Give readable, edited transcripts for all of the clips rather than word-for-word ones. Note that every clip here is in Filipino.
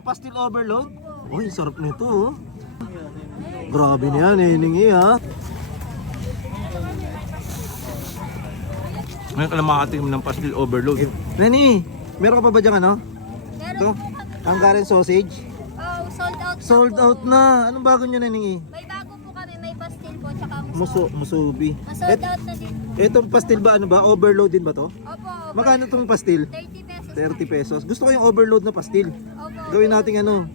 pastil overload. Uy, sarap nito oh. Grabe na yan, Neneng ha. Ngayon ka lang makakatingin ng pastil overload. Nani, meron ka pa ba dyan ano? Ito, Hungarian sausage. Oh, sold out. Sold out na. Anong bago nyo, Neneng? May bago po kami, may pastil po, tsaka Musubi. Sold out na din. Itong pastil ba ano ba? Overload din ba to? Opo, Magkano itong pastil? 30 pesos. 30 pesos. Gusto ko yung overload na pastil. Opo. Gawin natin ano,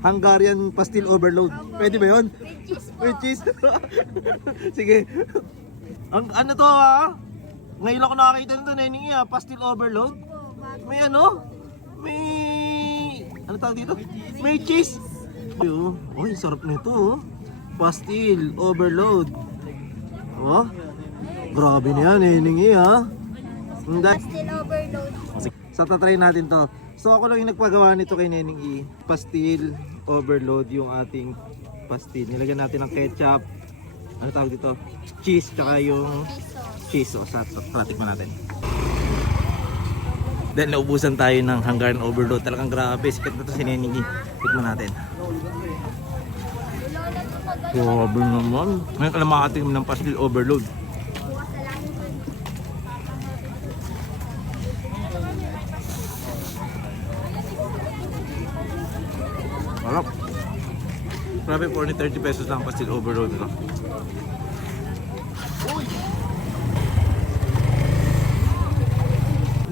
Hungarian pastil overload. Opo. Pwede ba yun? With cheese po. With cheese? Sige. Ang ano to ha? Ngayon ako nakakita nito, Neneng pastil overload. Opo, bago. May ano? May... Ano tawag dito? May cheese. Uy, sarap nito oh. Pastil overload. Oh. Grabe na yan, Neneng ha. Pastil overload. So tatry natin to. So ako lang yung nagpagawa nito kay Neneng E. Pastil overload yung ating pastil. Nilagyan natin ng ketchup. Ano tawag dito? Cheese tsaka yung cheese sauce. Tikman natin. Then naubusan tayo ng Hungarian overload. Talagang grabe. Sikat na to si Neneng E. Tikman natin. Grabe naman. Ngayon ka lang makakatingin ng pastil overload. Harap. Grabe, 30 pesos lang pastil overload ito.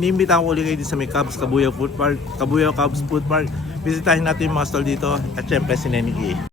Inimbitahan ko ulit kayo din sa may Cubs Kabuyaw Food Park, Kabuyaw Cubs Food Park. Bisitahin natin yung mga stall dito at syempre si Neneng E.